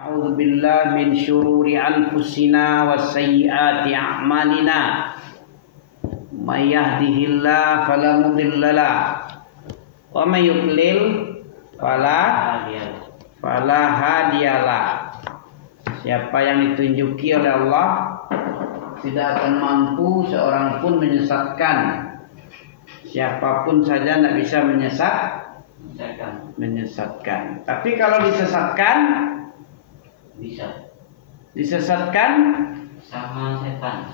A'udzu billahi min syururi anfusina wa sayyiati a'malina. May yahdihillahu fala mudhillalah wa may yudlil fala hadiyalah. Siapa yang ditunjuki oleh Allah tidak akan mampu seorang pun menyesatkan. Siapapun saja tidak bisa menyesatkan. Tapi kalau disesatkan, disesatkan sama setan.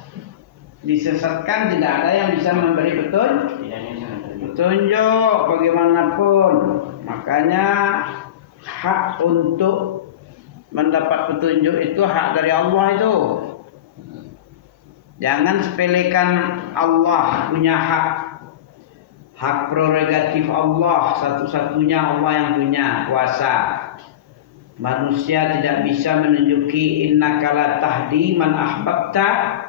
Disesatkan tidak ada yang bisa memberi petunjuk bagaimanapun. Makanya hak untuk mendapat petunjuk itu hak dari Allah itu. Jangan sepelekan Allah punya hak. Hak prerogatif Allah, satu-satunya Allah yang punya kuasa. Manusia tidak bisa menunjuki innaka la tahdi man ahbabta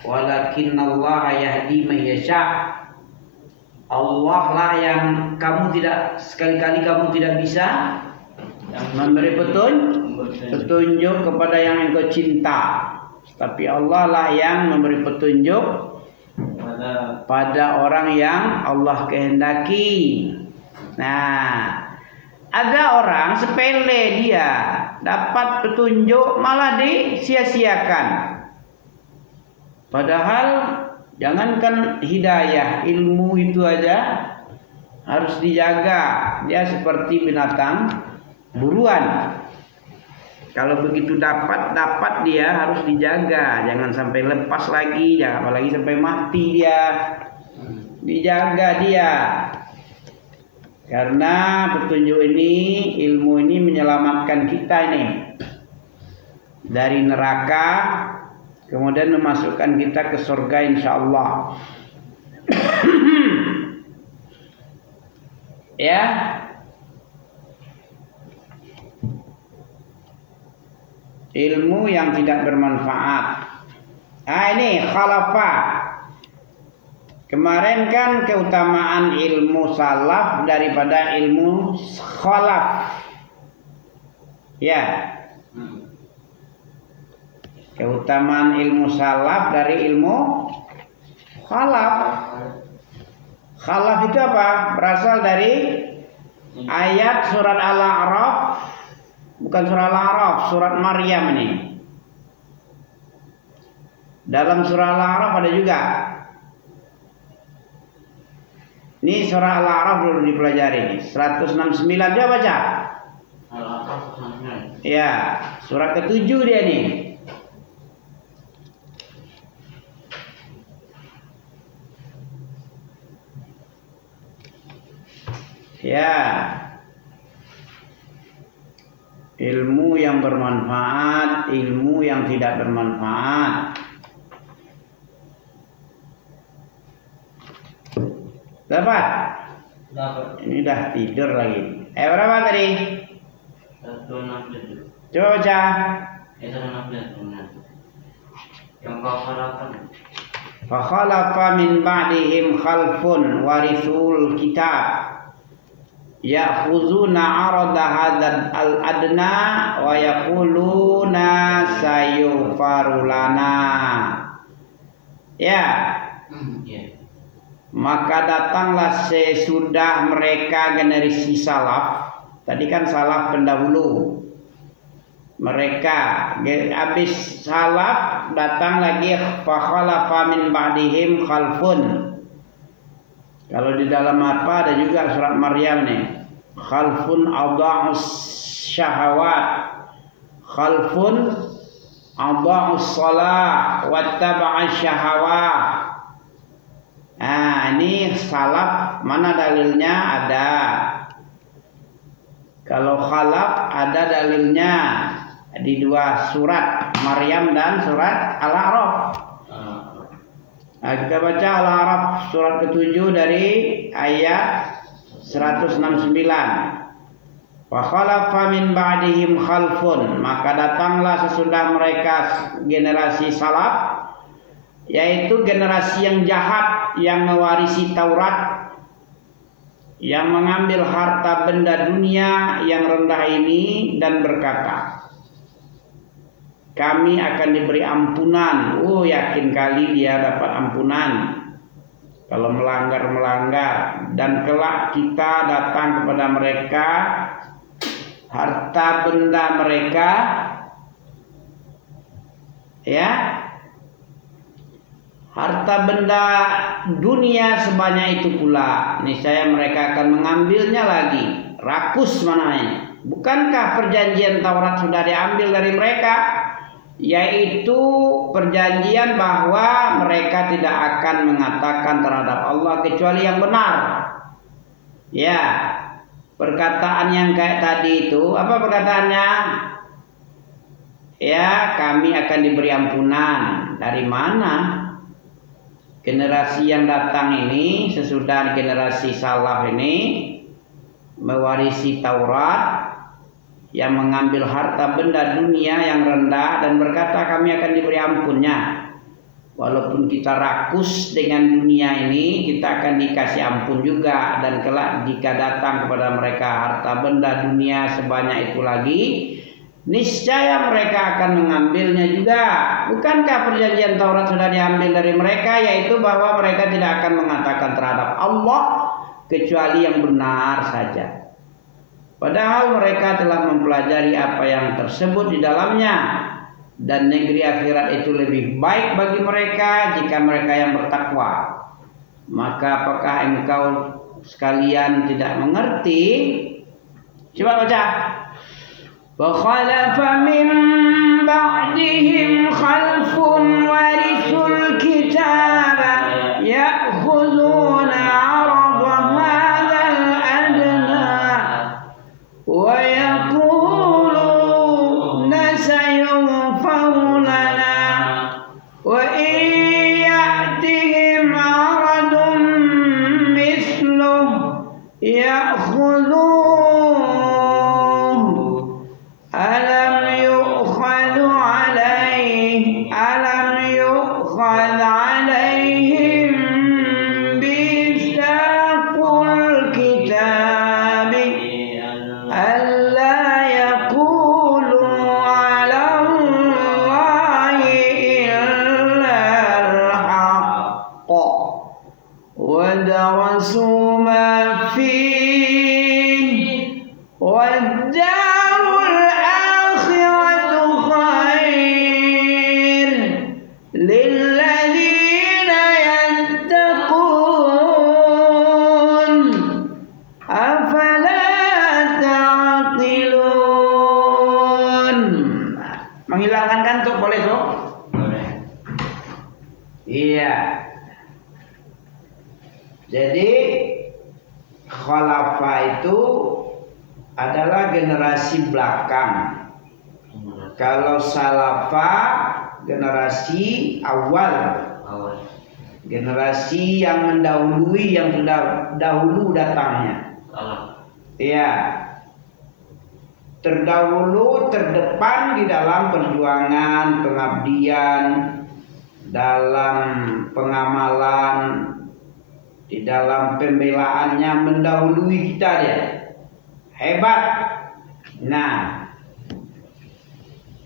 walakinnallaha yahdi man yasha. Allah lah yang sekali-kali kamu tidak bisa memberi petunjuk kepada yang engkau cinta. Tapi Allah lah yang memberi petunjuk pada orang yang Allah kehendaki. Nah, ada orang sepele dia dapat petunjuk malah disia-siakan. Padahal jangankan hidayah, ilmu itu aja harus dijaga. Dia seperti binatang buruan. Kalau begitu dapat dia harus dijaga, jangan sampai lepas lagi, jangan apalagi sampai mati dia. Dijaga dia. Karena petunjuk ini, ilmu ini menyelamatkan kita ini dari neraka, kemudian memasukkan kita ke surga insyaallah. Ya. Ilmu yang tidak bermanfaat. Ini khalafah. Kemarin kan keutamaan ilmu salaf daripada ilmu khalaf. Ya. Keutamaan ilmu salaf dari ilmu khalaf. Khalaf itu apa? Berasal dari ayat surat Al-A'raf. Bukan surah Al-A'raf, surat Maryam ini. Dalam surah Al-A'raf ada juga. Ini surah Al-A'raf dulu dipelajari. 169 dia baca. Al-A'raf. Ya, surat ke-7 dia nih. Ya. Ilmu yang bermanfaat, ilmu yang tidak bermanfaat. Dapat? Ini dah tidur lagi. Berapa tadi? 167. Coba baca. 116. Yang kau Fakhalafa min ba'dihim khalfun warithul kitab ya'khuzuna 'arada hadzal al-adna wa yaquluna sayughfaru lana. Ya. Maka datanglah sesudah mereka generasi salaf. Tadi kan salaf pendahulu. Mereka habis salaf datang lagi fakhalafa min ba'dihim khalfun. Kalau di dalam apa ada juga surat Maryam nih. Khalfun adha'us syahawat. Khalfun adha'us shalah wattaba'as syahawat. Nah, ini salaf mana dalilnya? Ada. Kalau khalaf ada dalilnya di dua surat, Maryam dan surat Al-A'raf. Nah, kita baca Al-A'raf surat ke-7 dari ayat 169. Wa khalafa min ba'dihim khalfun, maka datanglah sesudah mereka generasi salaf, yaitu generasi yang jahat yang mewarisi Taurat, yang mengambil harta benda dunia yang rendah ini dan berkata, kami akan diberi ampunan. Oh, yakin kali dia dapat ampunan kalau melanggar. Dan kelak kita datang kepada mereka, harta benda mereka, ya, harta benda dunia sebanyak itu pula, niscaya mereka akan mengambilnya lagi. Rakus mananya. Bukankah perjanjian Taurat sudah diambil dari mereka? Yaitu perjanjian bahwa mereka tidak akan mengatakan terhadap Allah kecuali yang benar. Ya, perkataan yang kayak tadi itu, apa perkataannya? Ya, kami akan diberi ampunan. Dari mana? Generasi yang datang ini, sesudah generasi salaf ini mewarisi Taurat, yang mengambil harta benda dunia yang rendah dan berkata kami akan diberi ampunnya. Walaupun kita rakus dengan dunia ini, kita akan dikasih ampun juga. Dan kelak jika datang kepada mereka harta benda dunia sebanyak itu lagi, niscaya mereka akan mengambilnya juga. Bukankah perjanjian Taurat sudah diambil dari mereka, yaitu bahwa mereka tidak akan mengatakan terhadap Allah kecuali yang benar saja. Padahal mereka telah mempelajari apa yang tersebut di dalamnya, dan negeri akhirat itu lebih baik bagi mereka jika mereka yang bertakwa. Maka apakah engkau sekalian tidak mengerti? Coba baca. Wa khalafa min ba'dihim khalfun warithul kitaba ya'khuduna 'arada hadzal adna wa yaquluna sayughfaru lana wa in ya'tihim 'aradun mithluhu ya'khudhuhu menghilangkan kantuk boleh tuh? Boleh. Iya. Jadi khalafah itu adalah generasi belakang. Kalau salafah generasi awal. Generasi yang mendahului yang sudah dahulu datangnya. Iya. Terdahulu, terdepan di dalam perjuangan, pengabdian, dalam pengamalan, di dalam pembelaannya mendahului kita dia. Hebat. Nah,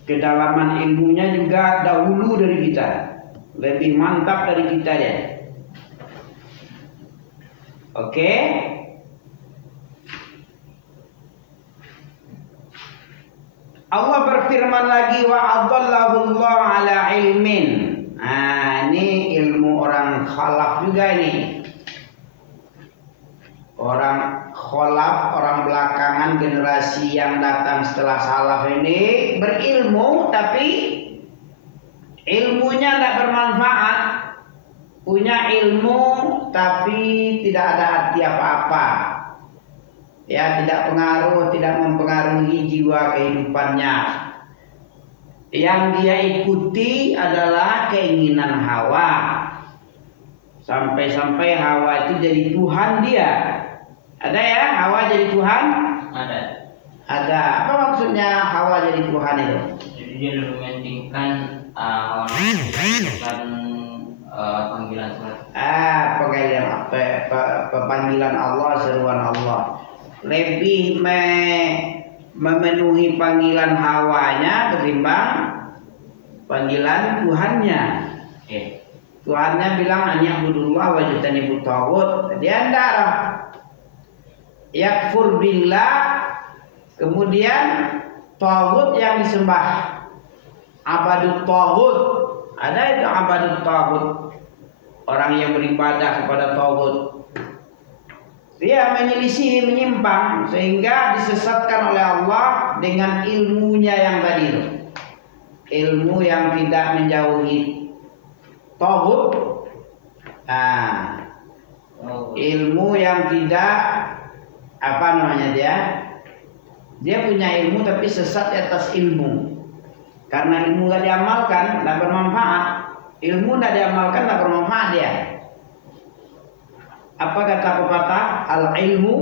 kedalaman ilmunya juga dahulu dari kita. Lebih mantap dari kita dia. Oke? Allah berfirman lagi wa adallahu Allah ala ilmin. Nah, ini ilmu orang khalaf juga ini. Orang khalaf, orang belakangan generasi yang datang setelah salaf ini berilmu tapi ilmunya tidak bermanfaat. Punya ilmu tapi tidak ada arti apa-apa. Ya, tidak mempengaruhi jiwa kehidupannya. Yang dia ikuti adalah keinginan hawa. Sampai-sampai hawa itu jadi Tuhan dia. Ada ya hawa jadi Tuhan? Ada. Ada. Apa maksudnya hawa jadi Tuhan itu? Jadi dia mementingkan panggilan panggilan Allah, seruan Allah. Lebih memenuhi panggilan hawanya ketimbang panggilan Tuhannya. Tuhannya bilang anyabudullah wa yajtanibut taghut. Dia ndak yakfur billah, kemudian taghut yang disembah. Abadut taghut. Ada itu abadut taghut. Orang yang beribadah kepada taghut. Dia menyelisih, menyimpang sehingga disesatkan oleh Allah dengan ilmunya yang tadi. Ilmu yang tidak menjauhi taghut. Ilmu yang tidak dia punya ilmu tapi sesat di atas ilmu. Karena ilmu tidak diamalkan, tidak bermanfaat. Ilmu tidak diamalkan, tidak bermanfaat dia. Apa kata pepatah? Al-ilmu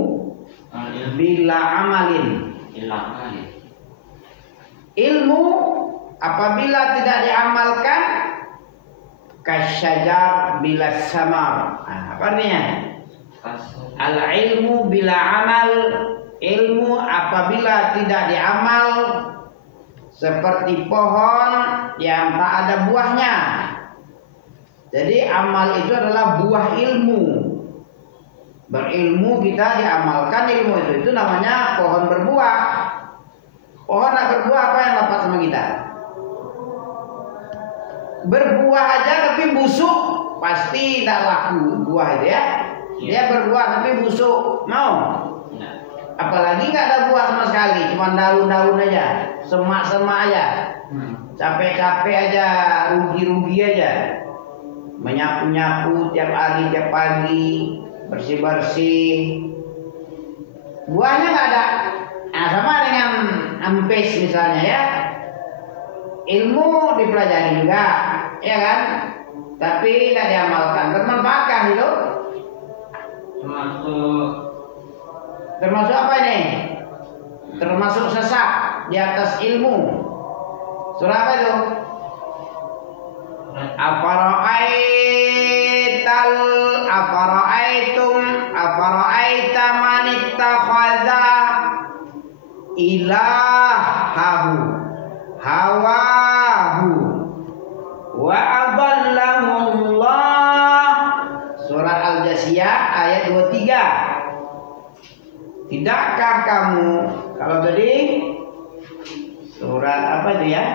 bila amalin. Ilmu apabila tidak diamalkan, kasyajar bila samar. Apa artinya? Al-ilmu bila amal. Ilmu apabila tidak diamal, seperti pohon yang tak ada buahnya. Jadi amal itu adalah buah ilmu. Berilmu kita diamalkan ilmu itu namanya pohon berbuah. Pohon tak berbuah, apa yang dapat sama kita? Berbuah aja tapi busuk, pasti tidak laku buah itu ya. Dia berbuah tapi busuk, mau? Apalagi nggak ada buah sama sekali, cuma daun-daun aja, semak-semak aja, capek-capek aja, rugi-rugi aja, menyapu-nyapu tiap hari, tiap pagi, bersih-bersih, buahnya nggak ada. Nah, sama dengan ampes misalnya ya, ilmu dipelajari juga, ya kan, tapi tidak diamalkan, bermanfaatkah itu? Termasuk apa ini? Termasuk sesat di atas ilmu. Surah apa itu? Afara'aita man ittakhadha ilahahu hawahu wa adallahu Allah. Surat Al-Jasiyah ayat 23. Tidakkah kamu, kalau tadi surat apa itu ya?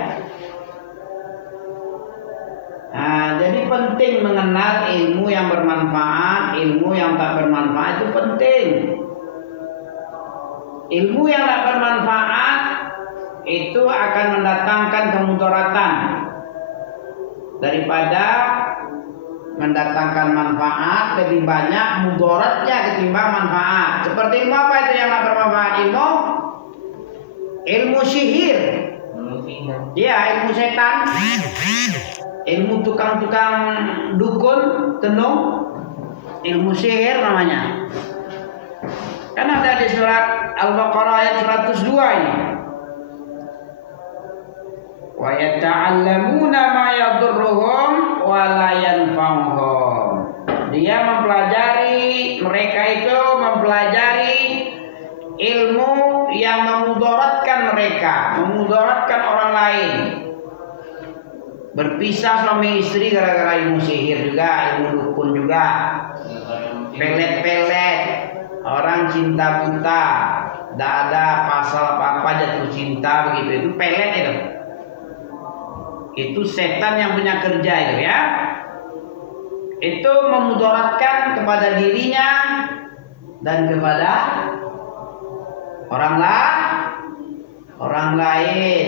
Nah, jadi penting mengenal ilmu yang bermanfaat, ilmu yang tak bermanfaat itu penting. Ilmu yang tak bermanfaat itu akan mendatangkan kemudaratan daripada mendatangkan manfaat. Lebih banyak mudaratnya ketimbang manfaat. Seperti ilmu apa itu yang tak bermanfaat? Ilmu sihir. Ya, ilmu setan. Ilmu tukang-tukang dukun, tenung. Ilmu sihir namanya. Kan ada di surat Al-Baqarah ayat 102 ini. Wa yata'allamuna ma yadurruhum wa la yanfa'uhum. Dia mempelajari, mereka itu mempelajari ilmu yang memudaratkan mereka, memudaratkan orang lain. Berpisah suami istri gara-gara ilmu sihir juga, ilmu dukun juga. Pelet-pelet, orang cinta buta, tidak ada pasal apa-apa jatuh cinta begitu, itu pelet itu. Itu setan yang punya kerja itu ya. Itu memudaratkan kepada dirinya dan kepada orang lain.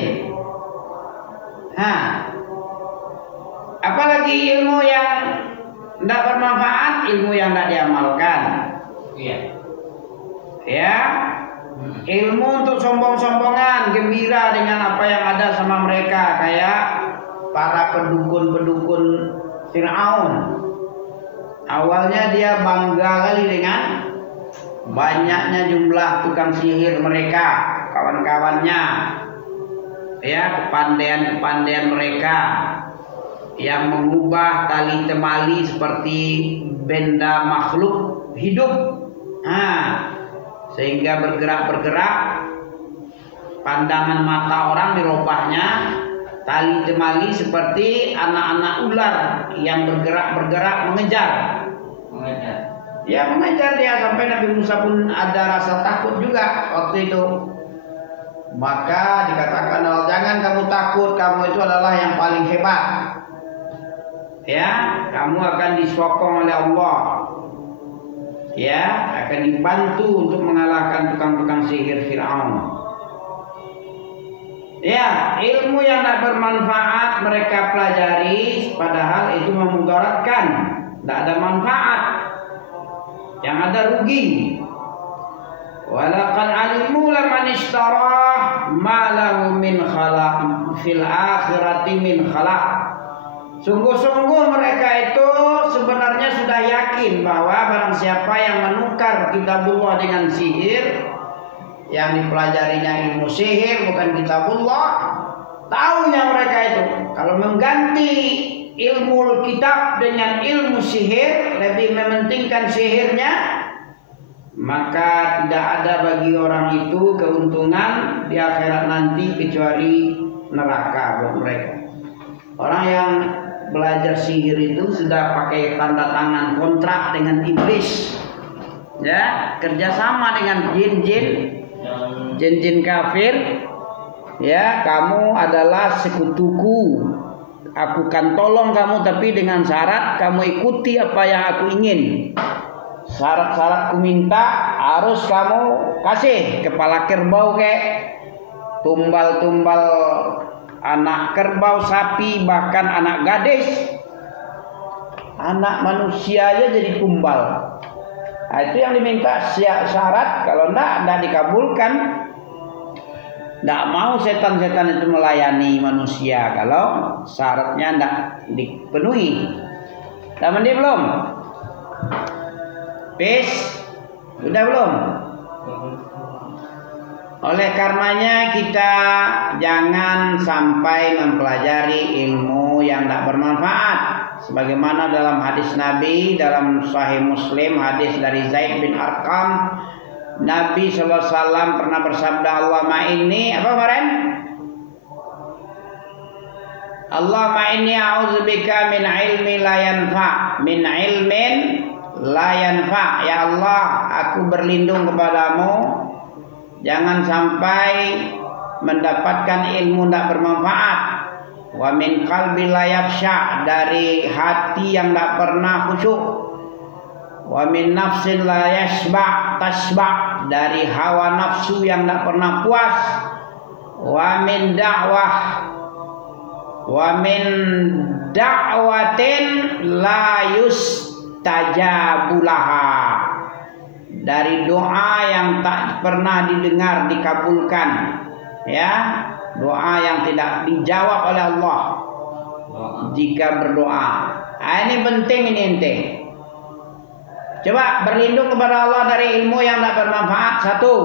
Apalagi ilmu yang tidak bermanfaat, ilmu yang tidak diamalkan. Iya. Ya. Ilmu untuk sombong-sombongan, gembira dengan apa yang ada sama mereka, kayak para pendukun-pendukun Fir'aun. Awalnya dia bangga kali dengan banyaknya jumlah tukang sihir mereka, kawan-kawannya. Ya, kepandaian mereka yang mengubah tali temali seperti benda makhluk hidup. Sehingga bergerak-bergerak, pandangan mata orang dirubahnya tali temali seperti anak-anak ular yang bergerak mengejar. Ya, mengejar dia sampai Nabi Musa pun ada rasa takut juga waktu itu. Maka dikatakan, jangan kamu takut, kamu itu adalah yang paling hebat. Ya, kamu akan disokong oleh Allah. Ya, akan dibantu untuk mengalahkan tukang-tukang sihir Fir'aun. Ya, ilmu yang tidak bermanfaat mereka pelajari, padahal itu memudaratkan, tidak ada manfaat, yang ada rugi. Walaqad alimu laman ishtarah ma lahu min khalaq fil akhirati min khalaq. Sungguh-sungguh mereka itu sebenarnya sudah yakin bahwa barang siapa yang menukar kitabullah dengan sihir, yang dipelajarinya ilmu sihir bukan kitabullah, tahunya mereka itu kalau mengganti ilmu kitab dengan ilmu sihir, lebih mementingkan sihirnya, maka tidak ada bagi orang itu keuntungan di akhirat nanti kecuali neraka buat mereka. Orang yang belajar sihir itu sudah pakai tanda tangan kontrak dengan iblis, ya, kerjasama dengan jin-jin kafir. Ya, kamu adalah sekutuku, aku akan tolong kamu, tapi dengan syarat kamu ikuti apa yang aku ingin. Syarat-syaratku minta harus kamu kasih kepala kerbau, tumbal-tumbal anak kerbau, sapi, bahkan anak gadis. Anak manusia aja jadi tumbal. Nah, itu yang diminta syarat. Kalau tidak dikabulkan. Tidak mau setan-setan itu melayani manusia kalau syaratnya tidak dipenuhi. Sudah mandi belum? Sudah belum? Oleh karenanya kita jangan sampai mempelajari ilmu yang tidak bermanfaat. Sebagaimana dalam hadis Nabi, dalam Sahih Muslim, hadis dari Zaid bin Arqam, Nabi SAW pernah bersabda, Allahumma inni, apa kemarin? Allahumma inni a'udzubika min ilmi la yanfa, min ilmin la yanfa. Ya Allah, aku berlindung kepadamu, jangan sampai mendapatkan ilmu tidak bermanfaat. Wa min qalbi la yakhsha, dari hati yang tidak pernah khusyuk. Wa min nafsin la tasba, dari hawa nafsu yang tidak pernah puas. Wa min da'watin la yustajabulaha, dari doa yang tak pernah didengar dikabulkan, ya, doa yang tidak dijawab oleh Allah jika berdoa. Nah, ini penting, ini ente. Coba berlindung kepada Allah dari ilmu yang tidak bermanfaat, satu.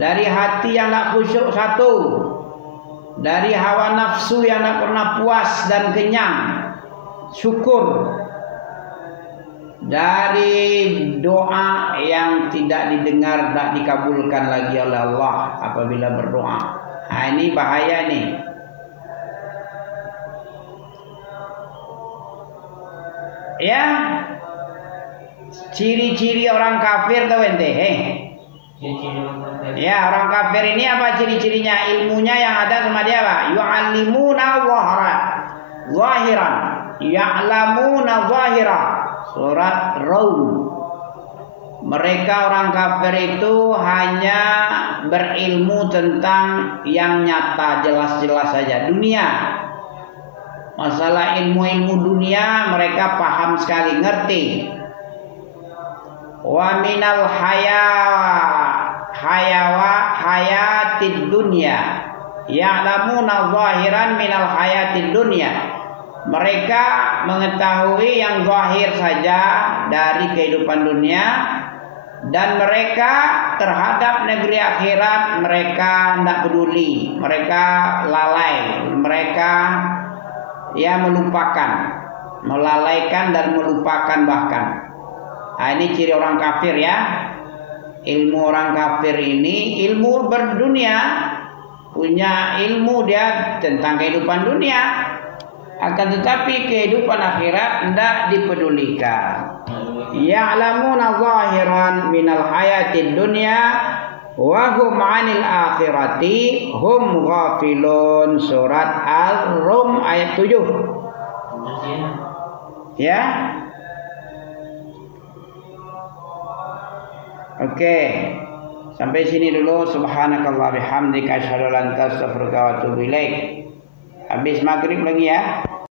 Dari hati yang tidak khusyuk, satu. Dari hawa nafsu yang tidak pernah puas dan kenyang, syukur. Dari doa yang tidak didengar, tidak dikabulkan lagi oleh Allah apabila berdoa. Nah, ini bahaya nih. Ya, ciri-ciri orang kafir tahu ente? Ya, orang kafir ini apa ciri-cirinya? Ilmunya yang ada sama dia apa? Yu'allimuna zahiran, ya'lamuna zahira. Surat Rum. Mereka orang kafir itu hanya berilmu tentang yang nyata, jelas-jelas saja, dunia. Masalah ilmu-ilmu dunia mereka paham sekali, ngerti. Wa minal hayatid dunya, ya'lamuna zahiran minal hayatid dunya. Mereka mengetahui yang zahir saja dari kehidupan dunia, dan mereka terhadap negeri akhirat mereka tidak peduli, mereka lalai, mereka melupakan, melalaikan dan melupakan bahkan. Nah, ini ciri orang kafir ya. Ilmu orang kafir ini ilmu berdunia, punya ilmu dia tentang kehidupan dunia, akan tetapi kehidupan akhirat tidak dipedulikan. Ya'lamuna zahiran minal hayatid dunya wa hum 'anil akhirati hum ghafilun. Surat Al-Rum ayat 7. Ya. Oke. Sampai sini dulu. Subhanakallah bihamdika asyhadu an la ilaha illa anta astaghfiruka wa atubu ilaik. Habis maghrib lagi ya.